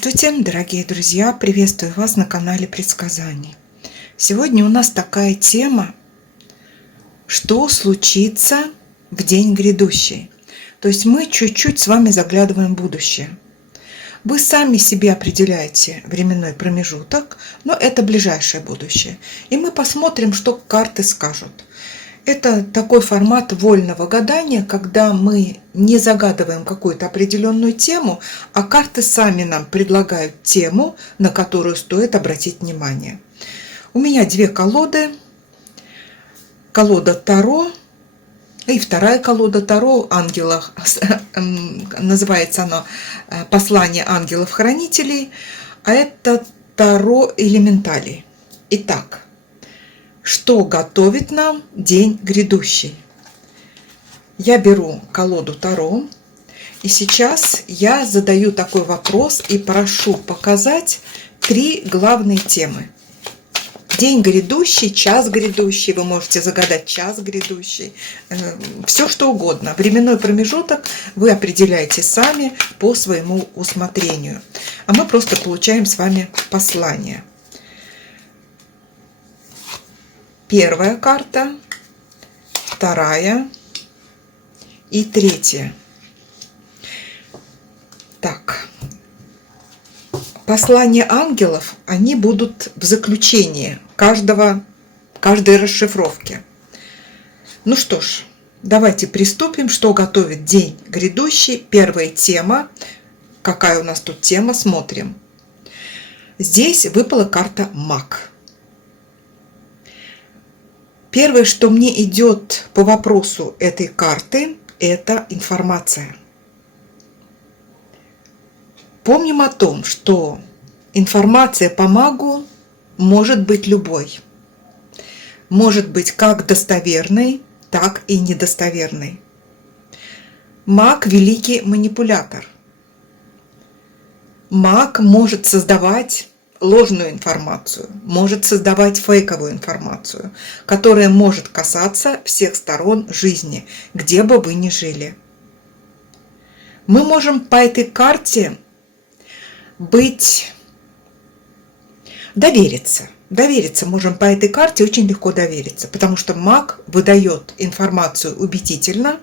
Здравствуйте, дорогие друзья! Приветствую вас на канале Предсказаний. Сегодня у нас такая тема, что случится в день грядущий. То есть мы чуть-чуть с вами заглядываем в будущее. Вы сами себе определяете временной промежуток, но это ближайшее будущее. И мы посмотрим, что карты скажут. Это такой формат вольного гадания, когда мы не загадываем какую-то определенную тему, а карты сами нам предлагают тему, на которую стоит обратить внимание. У меня две колоды. Колода Таро и вторая колода Таро ангелов. Называется она «Послание ангелов-хранителей», а это Таро элементалей. Итак, что готовит нам день грядущий? Я беру колоду Таро, и сейчас я задаю такой вопрос и прошу показать три главные темы. День грядущий, час грядущий, вы можете загадать час грядущий, все что угодно. Временной промежуток вы определяете сами по своему усмотрению. А мы просто получаем с вами послание. Первая карта, вторая и третья. Так, послания ангелов, они будут в заключении каждой расшифровки. Ну что ж, давайте приступим, что готовит день грядущий. Первая тема. Какая у нас тут тема? Смотрим. Здесь выпала карта Маг. Первое, что мне идет по вопросу этой карты, это информация. Помним о том, что информация по магу может быть любой. Может быть как достоверной, так и недостоверной. Маг – великий манипулятор. Маг может создавать ложную информацию, может создавать фейковую информацию, которая может касаться всех сторон жизни, где бы вы ни жили. Мы можем по этой карте довериться. Довериться можем по этой карте, очень легко довериться, потому что маг выдает информацию убедительно,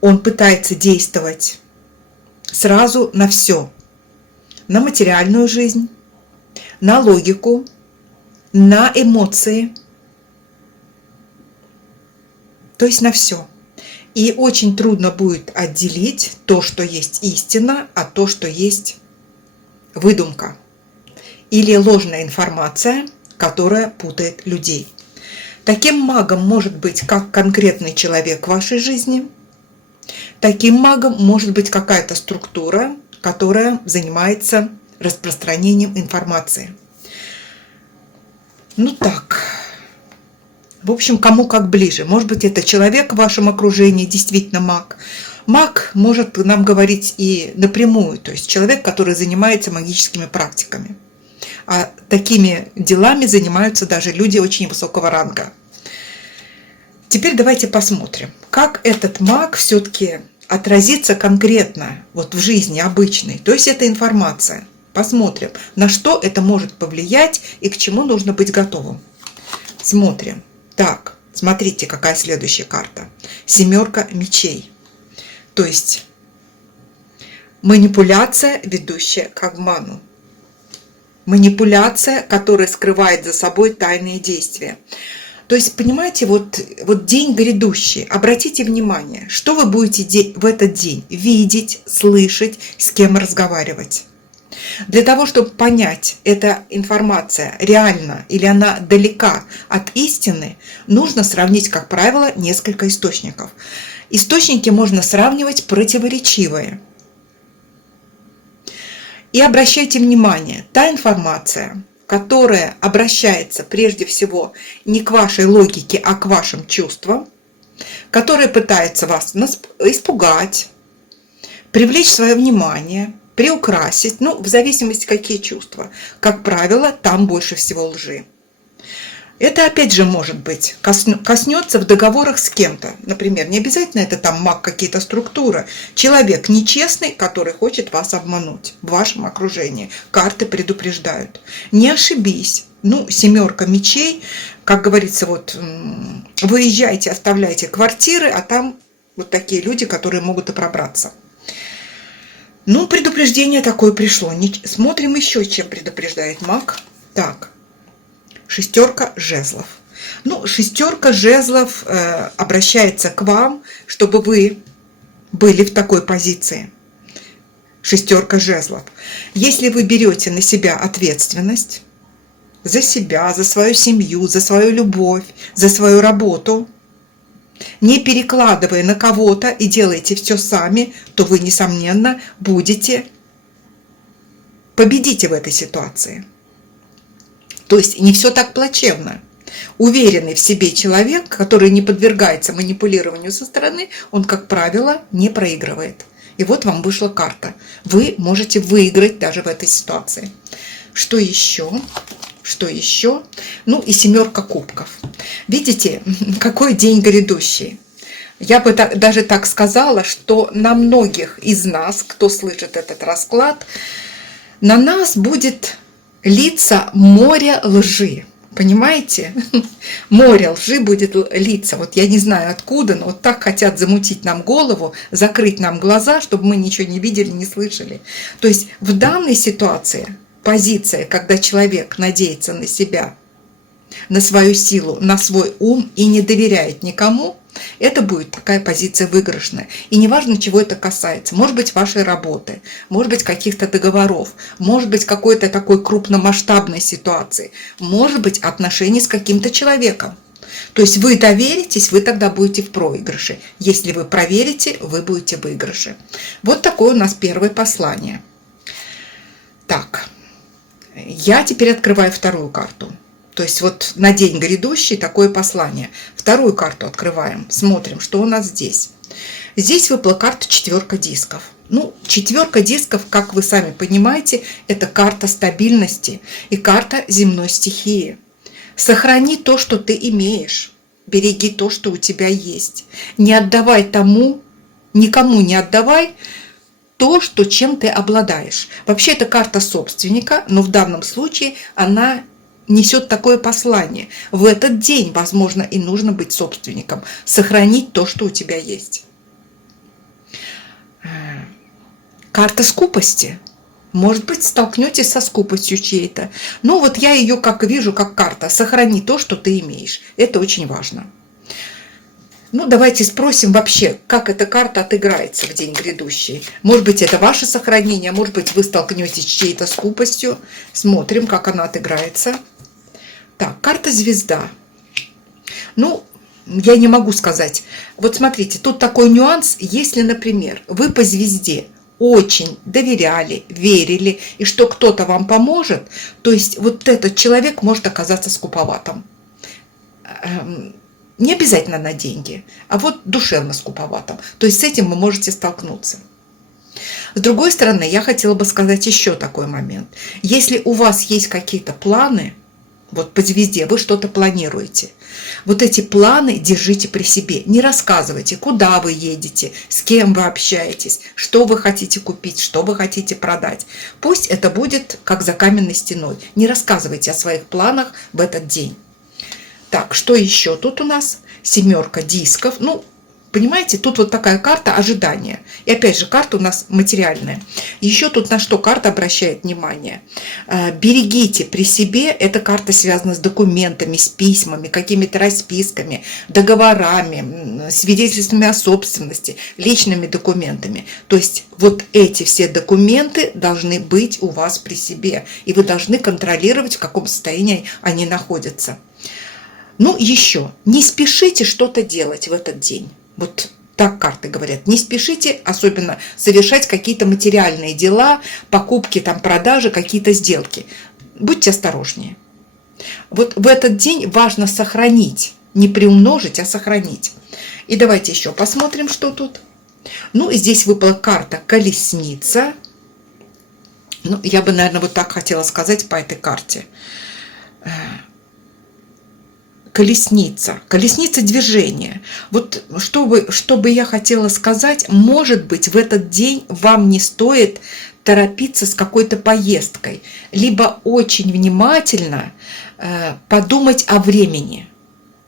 он пытается действовать сразу на все. На материальную жизнь, на логику, на эмоции, то есть на все. И очень трудно будет отделить то, что есть истина, от то, что есть выдумка или ложная информация, которая путает людей. Таким магом может быть как конкретный человек в вашей жизни, таким магом может быть какая-то структура, которая занимается распространением информации. Ну так, в общем, кому как ближе. Может быть, это человек в вашем окружении, действительно маг. Маг может нам говорить и напрямую, то есть человек, который занимается магическими практиками. А такими делами занимаются даже люди очень высокого ранга. Теперь давайте посмотрим, как этот маг все-таки отразится конкретно вот в жизни обычной, то есть это информация. Посмотрим, на что это может повлиять и к чему нужно быть готовым. Смотрим. Так, смотрите, какая следующая карта. Семерка мечей. То есть манипуляция, ведущая к обману. Манипуляция, которая скрывает за собой тайные действия. То есть, понимаете, вот день грядущий, обратите внимание, что вы будете в этот день видеть, слышать, с кем разговаривать. Для того, чтобы понять, эта информация реальна или она далека от истины, нужно сравнить, как правило, несколько источников. Источники можно сравнивать противоречивые. И обращайте внимание, та информация, которая обращается прежде всего не к вашей логике, а к вашим чувствам, которая пытается вас испугать, привлечь свое внимание, приукрасить, ну, в зависимости, какие чувства. Как правило, там больше всего лжи. Это опять же может быть коснется в договорах с кем-то. Например, не обязательно это там маг, какие-то структуры. Человек нечестный, который хочет вас обмануть в вашем окружении. Карты предупреждают. Не ошибись. Ну, семерка мечей, как говорится, вот выезжайте, оставляйте квартиры, а там вот такие люди, которые могут и пробраться. Ну, предупреждение такое пришло. Смотрим еще, чем предупреждает маг. Так. Шестерка жезлов. Ну, шестерка жезлов обращается к вам, чтобы вы были в такой позиции. Шестерка жезлов. Если вы берете на себя ответственность за себя, за свою семью, за свою любовь, за свою работу, не перекладывая на кого-то и делаете все сами, то вы, несомненно, победите в этой ситуации. То есть не все так плачевно. Уверенный в себе человек, который не подвергается манипулированию со стороны, он, как правило, не проигрывает. И вот вам вышла карта. Вы можете выиграть даже в этой ситуации. Что еще? Что еще? Ну и семерка кубков. Видите, какой день грядущий. Я бы даже так сказала, что на многих из нас, кто слышит этот расклад, на нас будет литься море лжи. Понимаете? Море лжи будет литься. Вот я не знаю откуда, но вот так хотят замутить нам голову, закрыть нам глаза, чтобы мы ничего не видели, не слышали. То есть в данной ситуации позиция, когда человек надеется на себя, на свою силу, на свой ум и не доверяет никому, это будет такая позиция выигрышная. И неважно, чего это касается. Может быть, вашей работы, может быть, каких-то договоров, может быть, какой-то такой крупномасштабной ситуации, может быть, отношений с каким-то человеком. То есть вы доверитесь, вы тогда будете в проигрыше. Если вы проверите, вы будете в выигрыше. Вот такое у нас первое послание. Так, я теперь открываю вторую карту. То есть вот на день грядущий такое послание. Вторую карту открываем, смотрим, что у нас здесь. Здесь выпала карта четверка дисков. Ну, четверка дисков, как вы сами понимаете, это карта стабильности и карта земной стихии. Сохрани то, что ты имеешь. Береги то, что у тебя есть. Не отдавай никому не отдавай то, чем ты обладаешь. Вообще это карта собственника, но в данном случае она несет такое послание. В этот день, возможно, и нужно быть собственником. Сохранить то, что у тебя есть. Карта скупости. Может быть, столкнетесь со скупостью чьей-то. Но вот я ее как вижу, как карта. Сохрани то, что ты имеешь. Это очень важно. Ну, давайте спросим вообще, как эта карта отыграется в день грядущий. Может быть, это ваше сохранение, может быть, вы столкнетесь с чьей-то скупостью. Смотрим, как она отыграется. Так, карта звезда. Ну, я не могу сказать. Вот смотрите, тут такой нюанс. Если, например, вы по звезде очень доверяли, верили, и что кто-то вам поможет, то есть вот этот человек может оказаться скуповатым. Не обязательно на деньги, а вот душевно скуповатым. То есть с этим вы можете столкнуться. С другой стороны, я хотела бы сказать еще такой момент. Если у вас есть какие-то планы, вот по звезде вы что-то планируете, вот эти планы держите при себе. Не рассказывайте, куда вы едете, с кем вы общаетесь, что вы хотите купить, что вы хотите продать. Пусть это будет как за каменной стеной. Не рассказывайте о своих планах в этот день. Так, что еще тут у нас? Семерка дисков. Ну, понимаете, тут вот такая карта ожидания. И опять же, карта у нас материальная. Еще тут на что карта обращает внимание. Берегите при себе. Эта карта связана с документами, с письмами, какими-то расписками, договорами, свидетельствами о собственности, личными документами. То есть вот эти все документы должны быть у вас при себе. И вы должны контролировать, в каком состоянии они находятся. Ну, еще, не спешите что-то делать в этот день. Вот так карты говорят. Не спешите особенно совершать какие-то материальные дела, покупки, там, продажи, какие-то сделки. Будьте осторожнее. Вот в этот день важно сохранить, не приумножить, а сохранить. И давайте еще посмотрим, что тут. Ну, и здесь выпала карта колесница. Ну, я бы, наверное, вот так хотела сказать по этой карте. колесница. Колесница движения. Вот что бы я хотела сказать, может быть, в этот день вам не стоит торопиться с какой-то поездкой, либо очень внимательно подумать о времени.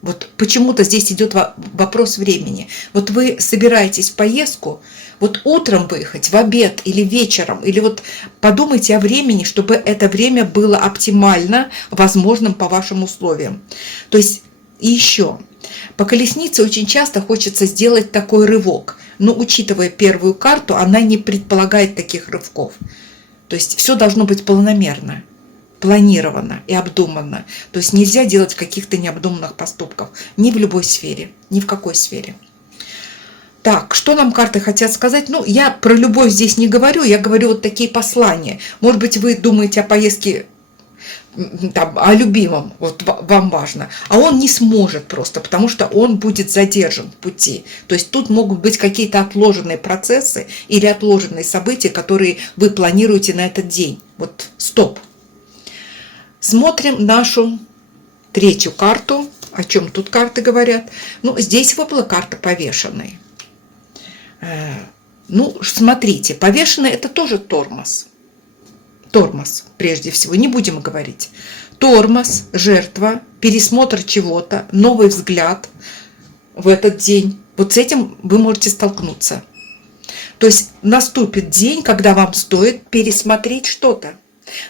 Вот почему-то здесь идет вопрос времени. Вот вы собираетесь в поездку, вот утром выехать, в обед или вечером, или вот подумайте о времени, чтобы это время было оптимально возможным по вашим условиям. То есть и еще, по колеснице очень часто хочется сделать такой рывок, но учитывая первую карту, она не предполагает таких рывков. То есть все должно быть планомерно, планировано и обдуманно. То есть нельзя делать каких-то необдуманных поступков ни в любой сфере, ни в какой сфере. Так, что нам карты хотят сказать? Ну, я про любовь здесь не говорю, я говорю вот такие послания. Может быть, вы думаете о поездке, там, о любимом, вот вам важно, а он не сможет просто, потому что он будет задержан в пути. То есть тут могут быть какие-то отложенные процессы или отложенные события, которые вы планируете на этот день. Вот стоп. Смотрим нашу третью карту. О чем тут карты говорят? Ну, здесь выпала карта повешенной. Ну, смотрите, повешенный — это тоже тормоз. Тормоз, прежде всего, не будем говорить. Тормоз, жертва, пересмотр чего-то, новый взгляд в этот день. Вот с этим вы можете столкнуться. То есть наступит день, когда вам стоит пересмотреть что-то.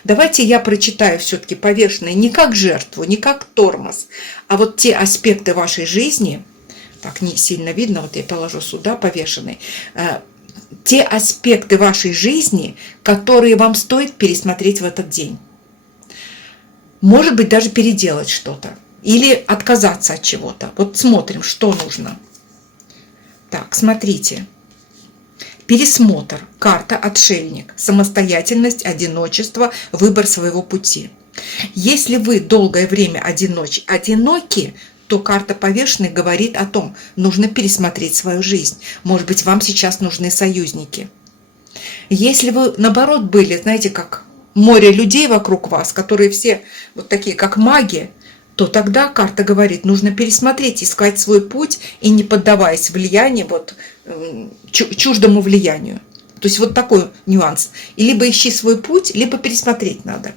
Давайте я прочитаю все-таки повешенное не как жертву, не как тормоз, а вот те аспекты вашей жизни, так не сильно видно, вот я положу сюда повешенный, те аспекты вашей жизни, которые вам стоит пересмотреть в этот день. Может быть, даже переделать что-то или отказаться от чего-то. Вот смотрим, что нужно. Так, смотрите. Пересмотр. Карта «Отшельник». Самостоятельность, одиночество, выбор своего пути. Если вы долгое время одиноки, то карта повешенной говорит о том, нужно пересмотреть свою жизнь. Может быть, вам сейчас нужны союзники. Если вы, наоборот, были, знаете, как море людей вокруг вас, которые все вот такие, как маги, то тогда карта говорит, нужно пересмотреть, искать свой путь и не поддаваясь влиянию, вот, чуждому влиянию. То есть вот такой нюанс. И либо ищи свой путь, либо пересмотреть надо.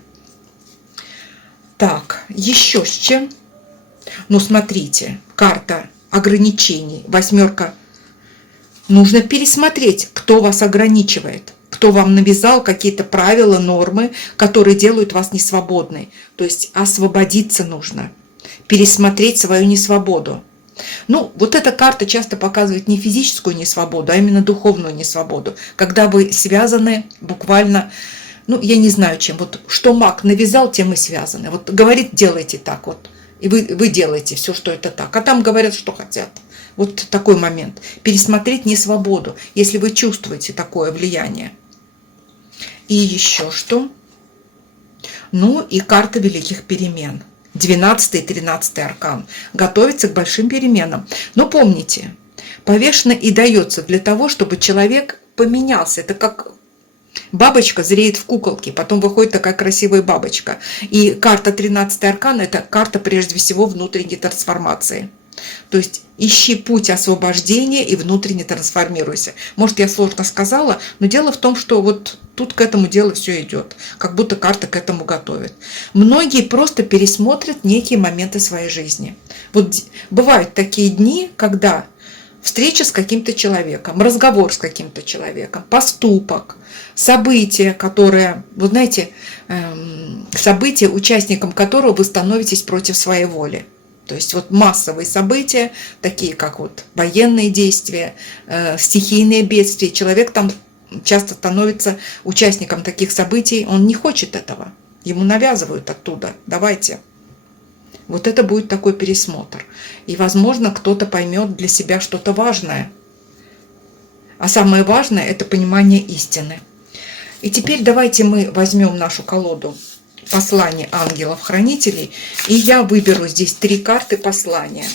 Так, еще с чем? Ну, смотрите, карта ограничений, восьмерка. Нужно пересмотреть, кто вас ограничивает, кто вам навязал какие-то правила, нормы, которые делают вас несвободной. То есть освободиться нужно, пересмотреть свою несвободу. Ну, вот эта карта часто показывает не физическую несвободу, а именно духовную несвободу, когда вы связаны буквально, ну, я не знаю чем, вот что маг навязал, тем и связаны. Вот говорит, делайте так вот, и вы делаете все, что это так, а там говорят, что хотят. Вот такой момент. Пересмотреть несвободу, если вы чувствуете такое влияние. И еще что? Ну, и карта великих перемен. 12 и 13 аркан. Готовится к большим переменам. Но помните, повешено и дается для того, чтобы человек поменялся. Это как бабочка зреет в куколке, потом выходит такая красивая бабочка. И карта 13 аркан – это карта прежде всего внутренней трансформации. То есть ищи путь освобождения и внутренне трансформируйся. Может, я сложно сказала, но дело в том, что вот тут к этому делу все идет, как будто карта к этому готовит. Многие просто пересмотрят некие моменты своей жизни. Вот бывают такие дни, когда встреча с каким-то человеком, разговор с каким-то человеком, поступок, событие, которое, вы знаете, событие, участником которого вы становитесь против своей воли. То есть вот массовые события, такие как вот военные действия, стихийные бедствия. Человек там часто становится участником таких событий, он не хочет этого. Ему навязывают оттуда. Давайте. Вот это будет такой пересмотр. И, возможно, кто-то поймет для себя что-то важное. А самое важное – это понимание истины. И теперь давайте мы возьмем нашу колоду послание ангелов-хранителей, и я выберу здесь 3 карты послания.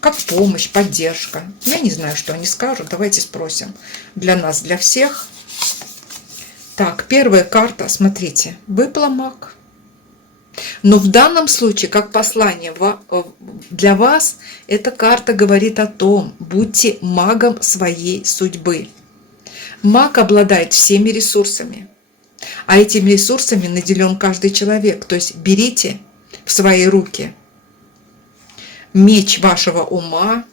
Как помощь, поддержка. Я не знаю, что они скажут. Давайте спросим. Для нас, для всех. Так, первая карта, смотрите, выпала маг. Но в данном случае, как послание для вас, эта карта говорит о том, будьте магом своей судьбы. Маг обладает всеми ресурсами, а этими ресурсами наделен каждый человек. То есть берите в свои руки меч вашего ума,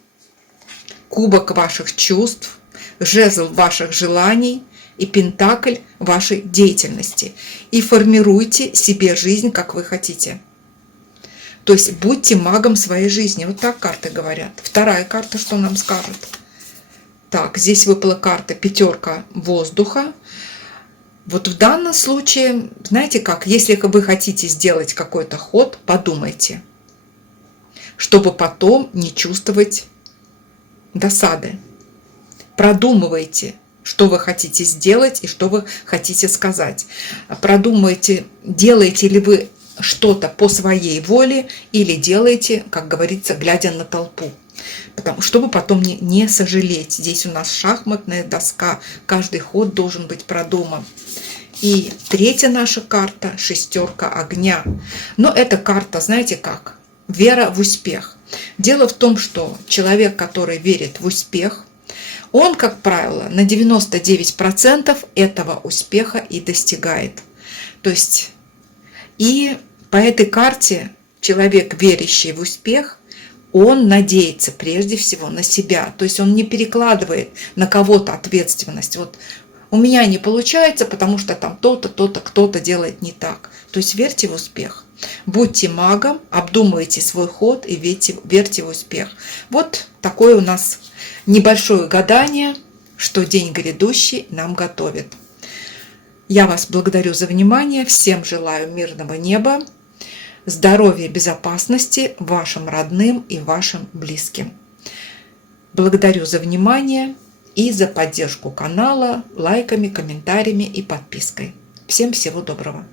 кубок ваших чувств, жезл ваших желаний и пентакль вашей деятельности. И формируйте себе жизнь, как вы хотите. То есть будьте магом своей жизни. Вот так карты говорят. Вторая карта что нам скажет? Так, здесь выпала карта пятерка воздуха. Вот в данном случае, знаете как, если вы хотите сделать какой-то ход, подумайте, чтобы потом не чувствовать досады. Продумывайте, что вы хотите сделать и что вы хотите сказать. Продумайте, делаете ли вы что-то по своей воле или делаете, как говорится, глядя на толпу. Чтобы потом не сожалеть. Здесь у нас шахматная доска, каждый ход должен быть продуман. И третья наша карта – шестерка огня. Но эта карта, знаете как? Вера в успех. Дело в том, что человек, который верит в успех, он, как правило, на 99% этого успеха и достигает. То есть, и по этой карте человек, верящий в успех, он надеется прежде всего на себя. То есть он не перекладывает на кого-то ответственность. Вот у меня не получается, потому что там то-то, то-то, кто-то делает не так. То есть верьте в успех. Будьте магом, обдумывайте свой ход и верьте в успех. Вот такое у нас небольшое гадание, что день грядущий нам готовит. Я вас благодарю за внимание. Всем желаю мирного неба, здоровья, безопасности вашим родным и вашим близким. Благодарю за внимание и за поддержку канала лайками, комментариями и подпиской. Всем всего доброго.